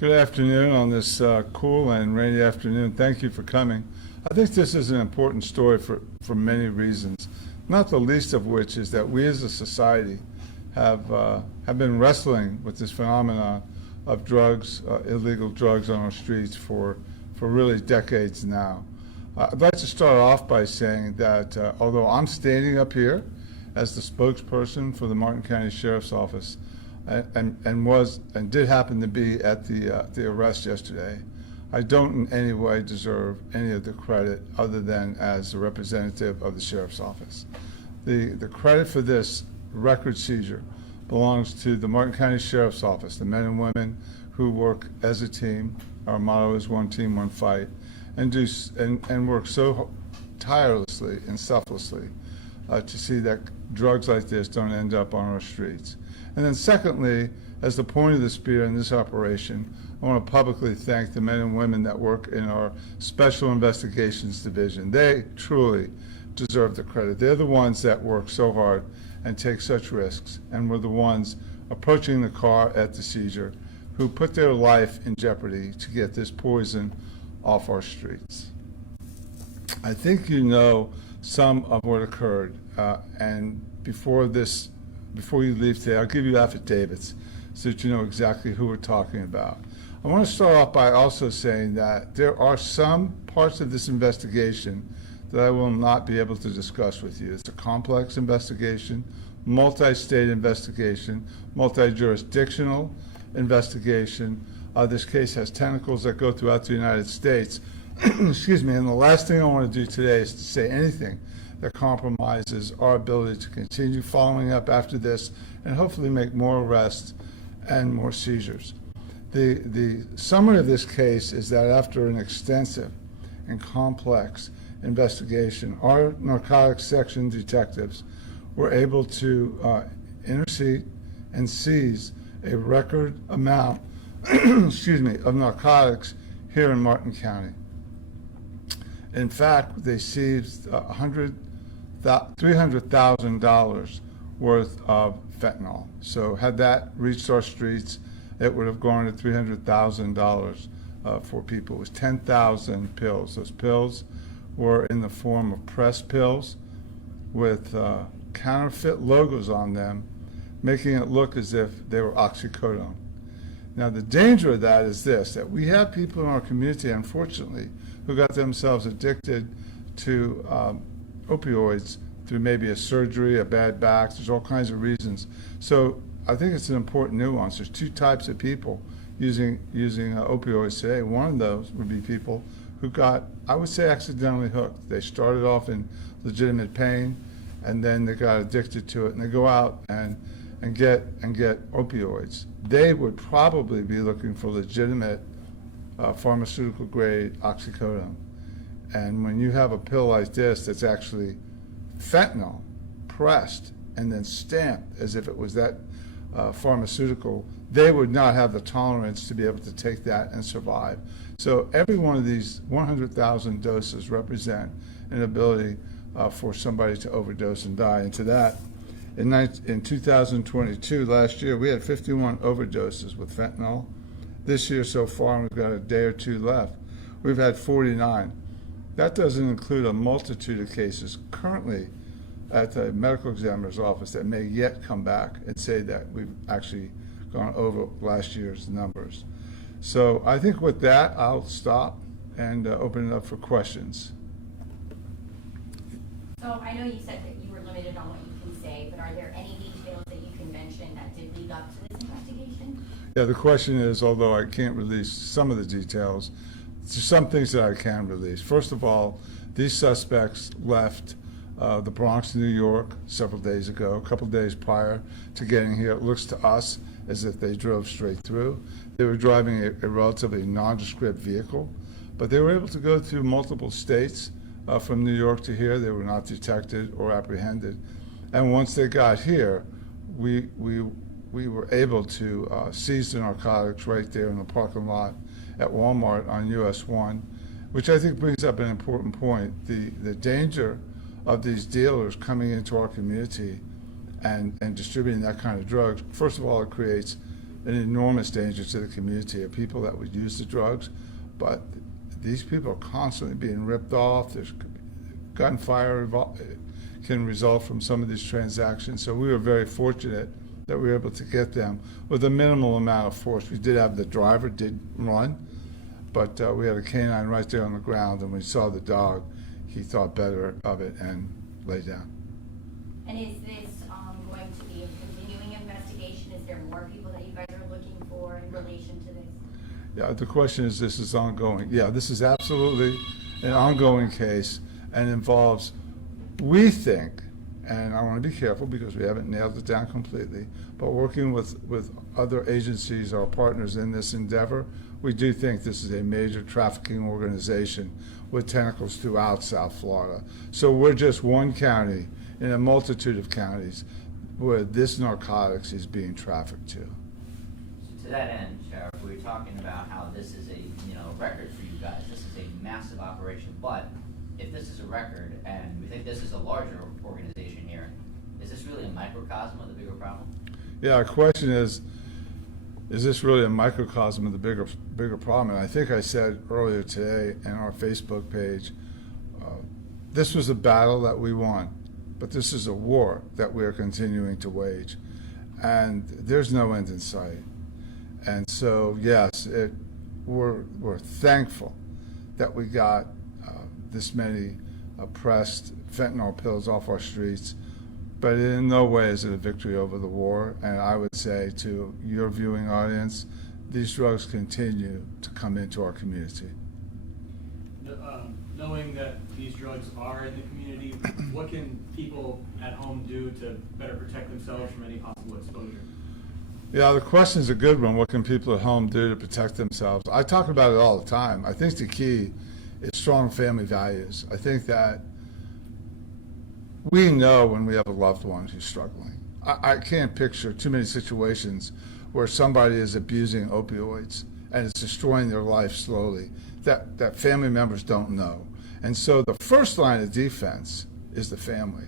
Good afternoon on this cool and rainy afternoon. Thank you for coming. I think this is an important story for many reasons, not the least of which is that we as a society have been wrestling with this phenomenon of drugs, illegal drugs on our streets for really decades now. I'd like to start off by saying that although I'm standing up here as the spokesperson for the Martin County Sheriff's Office, and did happen to be at the arrest yesterday, I don't in any way deserve any of the credit other than as a representative of the Sheriff's Office. The credit for this record seizure belongs to the Martin County Sheriff's Office, the men and women who work as a team. Our motto is one team, one fight, and work so tirelessly and selflessly to see that drugs like this don't end up on our streets. And then secondly, as the point of the spear in this operation, I want to publicly thank the men and women that work in our Special Investigations Division. They truly deserve the credit. They're the ones that work so hard and take such risks, and were the ones approaching the car at the seizure who put their life in jeopardy to get this poison off our streets. I think you know some of what occurred, and before you leave today, I'll give you affidavits so that you know exactly who we're talking about. I want to start off by also saying that there are some parts of this investigation that I will not be able to discuss with you. It's a complex investigation, multi-state investigation, multi-jurisdictional investigation. This case has tentacles that go throughout the United States. Excuse me, and the last thing I want to do today is to say anything that compromises our ability to continue following up after this and hopefully make more arrests and more seizures. The summary of this case is that after an extensive and complex investigation, our narcotics section detectives were able to intercede and seize a record amount excuse me, of narcotics here in Martin County. In fact, they seized $300,000 worth of fentanyl. So had that reached our streets, it would have gone to $300,000 for people. It was 10,000 pills. Those pills were in the form of pressed pills with counterfeit logos on them, making it look as if they were oxycodone. Now, the danger of that is this, that we have people in our community, unfortunately, who got themselves addicted to opioids through maybe a surgery, a bad back. There's all kinds of reasons. So I think it's an important nuance. There's two types of people using opioids today. One of those would be people who got, I would say, accidentally hooked. They started off in legitimate pain, and then they got addicted to it, and they go out and get opioids. They would probably be looking for legitimate pharmaceutical grade oxycodone. And when you have a pill like this that's actually fentanyl pressed and then stamped as if it was that pharmaceutical, they would not have the tolerance to be able to take that and survive. So every one of these 100,000 doses represent an ability for somebody to overdose and die. And to that, in 2022, last year, we had 51 overdoses with fentanyl. This year so far, we've got a day or two left, we've had 49. That doesn't include a multitude of cases currently at the medical examiner's office that may yet come back and say that we've actually gone over last year's numbers. So I think with that, I'll stop and open it up for questions. So I know you said that you were limited on what you can say, but are there any details that you can mention that did lead up to this investigation? Yeah, the question is, although I can't release some of the details, there's some things that I can release. First of all, these suspects left the Bronx, New York, several days ago, a couple days prior to getting here. It looks to us as if they drove straight through. They were driving a relatively nondescript vehicle, but they were able to go through multiple states from New York to here. They were not detected or apprehended. And once they got here, we were able to seize the narcotics right there in the parking lot at Walmart on US 1, which I think brings up an important point. The danger of these dealers coming into our community and distributing that kind of drugs, first of all, it creates an enormous danger to the community of people that would use the drugs, but these people are constantly being ripped off. There's gunfire can result from some of these transactions. So we were very fortunate that we were able to get them with a minimal amount of force. We did have the driver did run, but we had a canine right there on the ground, and when he saw the dog, he thought better of it and lay down. And is this going to be a continuing investigation? Is there more people that you guys are looking for in relation to this? Yeah, the question is, this is ongoing. Yeah, this is absolutely an ongoing case and involves, we think, and I want to be careful because we haven't nailed it down completely, but working with other agencies, our partners in this endeavor, we do think this is a major trafficking organization with tentacles throughout South Florida. So we're just one county in a multitude of counties where this narcotics is being trafficked to. So to that end, Sheriff, we were talking about how this is a record for you guys. This is a massive operation, but if this is a record and we think this is a larger organization here, is this really a microcosm of the bigger problem? Yeah, our question is this really a microcosm of the bigger problem? And I think I said earlier today in our Facebook page, this was a battle that we won, but this is a war that we're continuing to wage, and there's no end in sight. And so, yes, we're thankful that we got this many pressed fentanyl pills off our streets, but in no way is it a victory over the war. And I would say to your viewing audience, these drugs continue to come into our community. Knowing that these drugs are in the community, what can people at home do to better protect themselves from any possible exposure? Yeah, the question is a good one. What can people at home do to protect themselves? I talk about it all the time. I think the key is strong family values. I think that we know when we have a loved one who's struggling. I can't picture too many situations where somebody is abusing opioids and it's destroying their life slowly that family members don't know. And so the first line of defense is the family.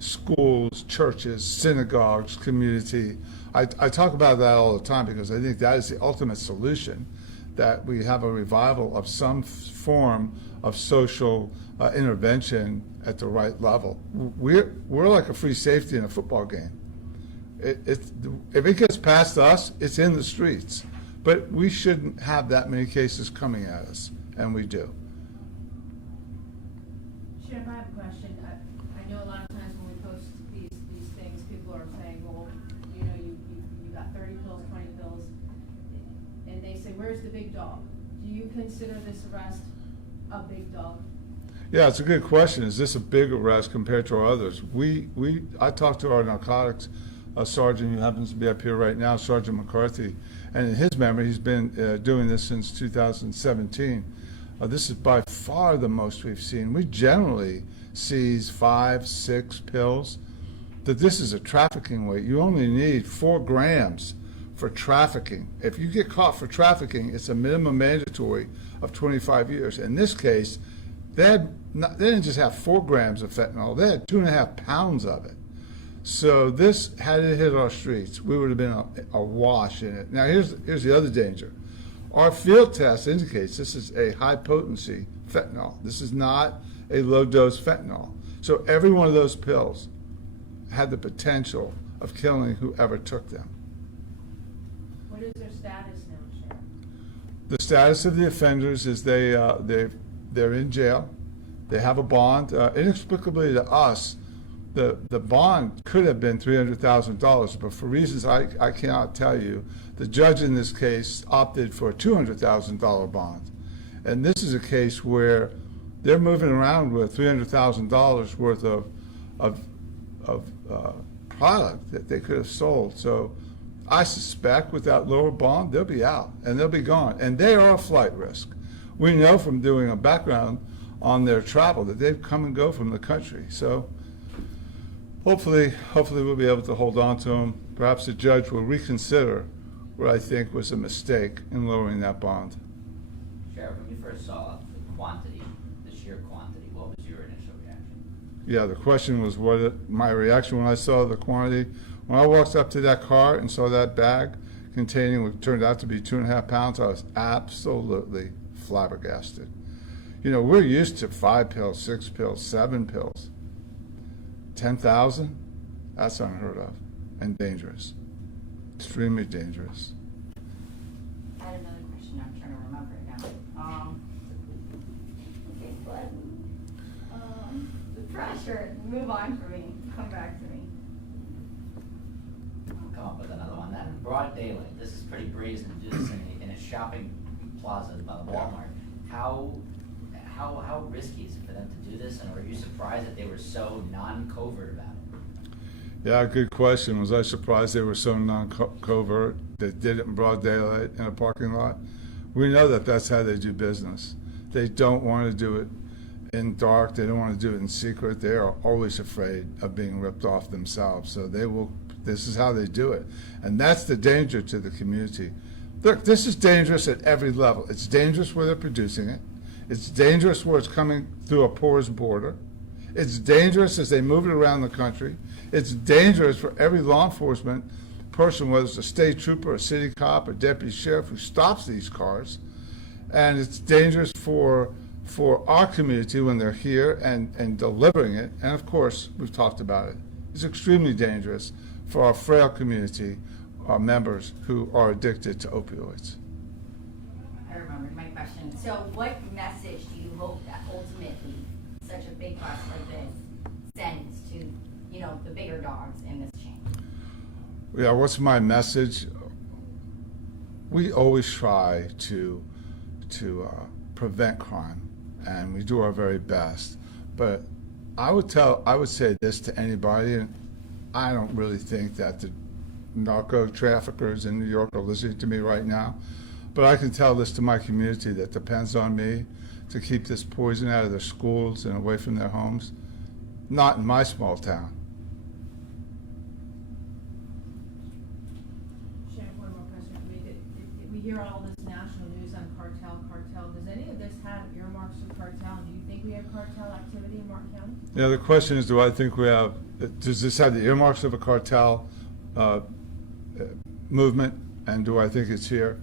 Schools, churches, synagogues, community. I talk about that all the time because I think that is the ultimate solution, that we have a revival of some form of social intervention at the right level. We're like a free safety in a football game. If it gets past us, it's in the streets. But we shouldn't have that many cases coming at us, and we do. Sheriff, I have a question. I know a lot of times when we post these things, people are saying, well, you got 30 pills, 20 pills, and they say, where's the big dog? Do you consider this arrest a big dog? Yeah, it's a good question. Is this a big arrest compared to our others? I talked to our narcotics sergeant who happens to be up here right now, Sergeant McCarthy, and in his memory, he's been doing this since 2017. This is by far the most we've seen. We generally seize 5, 6 pills. That this is a trafficking weight. You only need 4 grams for trafficking. If you get caught for trafficking, it's a minimum mandatory of 25 years. In this case, they didn't just have 4 grams of fentanyl, they had 2.5 pounds of it. So this, had it hit our streets, we would have been awash in it. Now here's the other danger. Our field test indicates this is a high potency fentanyl. This is not a low dose fentanyl. So every one of those pills had the potential of killing whoever took them. What is their status now, Sheriff? The status of the offenders is they're in jail. They have a bond. Inexplicably to us, the bond could have been $300,000, but for reasons I cannot tell you, the judge in this case opted for a $200,000 bond. And this is a case where they're moving around with $300,000 worth of product that they could have sold. So I suspect with that lower bond, they'll be out and they'll be gone. And they are a flight risk. We know from doing a background on their travel that they've come and go from the country. So hopefully we'll be able to hold on to them. Perhaps the judge will reconsider what I think was a mistake in lowering that bond. Sheriff, when you first saw the quantity, the sheer quantity, what was your initial reaction? Yeah, the question was my reaction when I saw the quantity. When I walked up to that car and saw that bag containing what turned out to be 2.5 pounds, I was absolutely flabbergasted. You know, we're used to 5 pills, 6 pills, 7 pills. 10,000? That's unheard of and dangerous. Extremely dangerous. I had another question, I'm trying to remember it now. Okay, but, the pressure, move on for me, come back to me. I'll come up with another one. Then broad daylight, this is pretty brazen to do this in a shopping plaza by the Walmart. How risky is it for them to do this, and were you surprised that they were so non-covert about it? Yeah, good question. Was I surprised they were so non-covert that did it in broad daylight in a parking lot? We know that that's how they do business. They don't want to do it in dark. They don't want to do it in secret. They are always afraid of being ripped off themselves. So they will. This is how they do it, and that's the danger to the community. Look, this is dangerous at every level. It's dangerous where they're producing it. It's dangerous where it's coming through a porous border. It's dangerous as they move it around the country. It's dangerous for every law enforcement person, whether it's a state trooper, a city cop, or deputy sheriff who stops these cars. And it's dangerous for our community when they're here and delivering it. And of course, we've talked about it. It's extremely dangerous for our frail community, our members who are addicted to opioids. I remembered my question. So what message do you hope that ultimately such a big bus like this sends to, you know, the bigger dogs in this chain? Yeah, what's my message? We always try to prevent crime, and we do our very best. But I would say this to anybody, and I don't really think that the narco traffickers in New York are listening to me right now, but I can tell this to my community that depends on me to keep this poison out of their schools and away from their homes. Not in my small town. Sheriff, one more question for me. We hear all this national news on cartel. Does any of this have earmarks of cartel? Do you think we have cartel activity in Martin County? Yeah, the question is, does this have the earmarks of a cartel movement, and do I think it's here?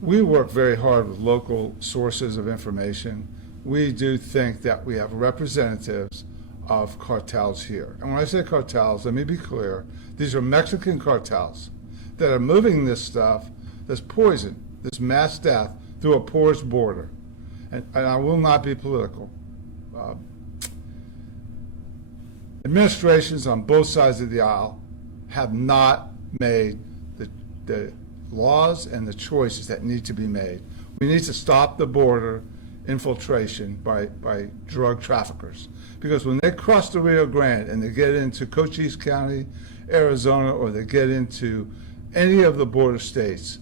We work very hard with local sources of information. We do think that we have representatives of cartels here. And when I say cartels, let me be clear, these are Mexican cartels that are moving this stuff, this poison, this mass death, through a porous border. And I will not be political. Administrations on both sides of the aisle have not made the laws and the choices that need to be made. We need to stop the border infiltration by drug traffickers. Because when they cross the Rio Grande and they get into Cochise County, Arizona, or they get into any of the border states,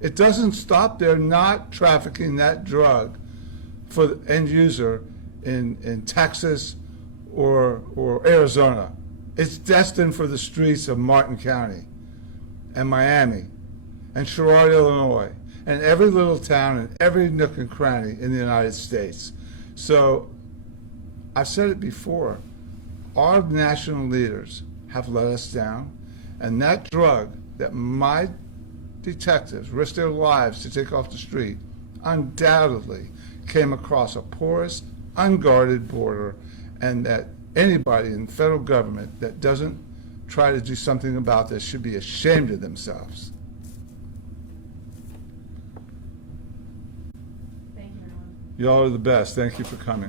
it doesn't stop there not trafficking that drug for the end user in Texas or Arizona. It's destined for the streets of Martin County and Miami and Sherrard, Illinois, and every little town and every nook and cranny in the United States. So I've said it before, our national leaders have let us down, and that drug that my detectives risked their lives to take off the street undoubtedly came across a porous, unguarded border, and that anybody in the federal government that doesn't try to do something about this should be ashamed of themselves. Thank you, everyone. Y'all are the best. Thank you for coming.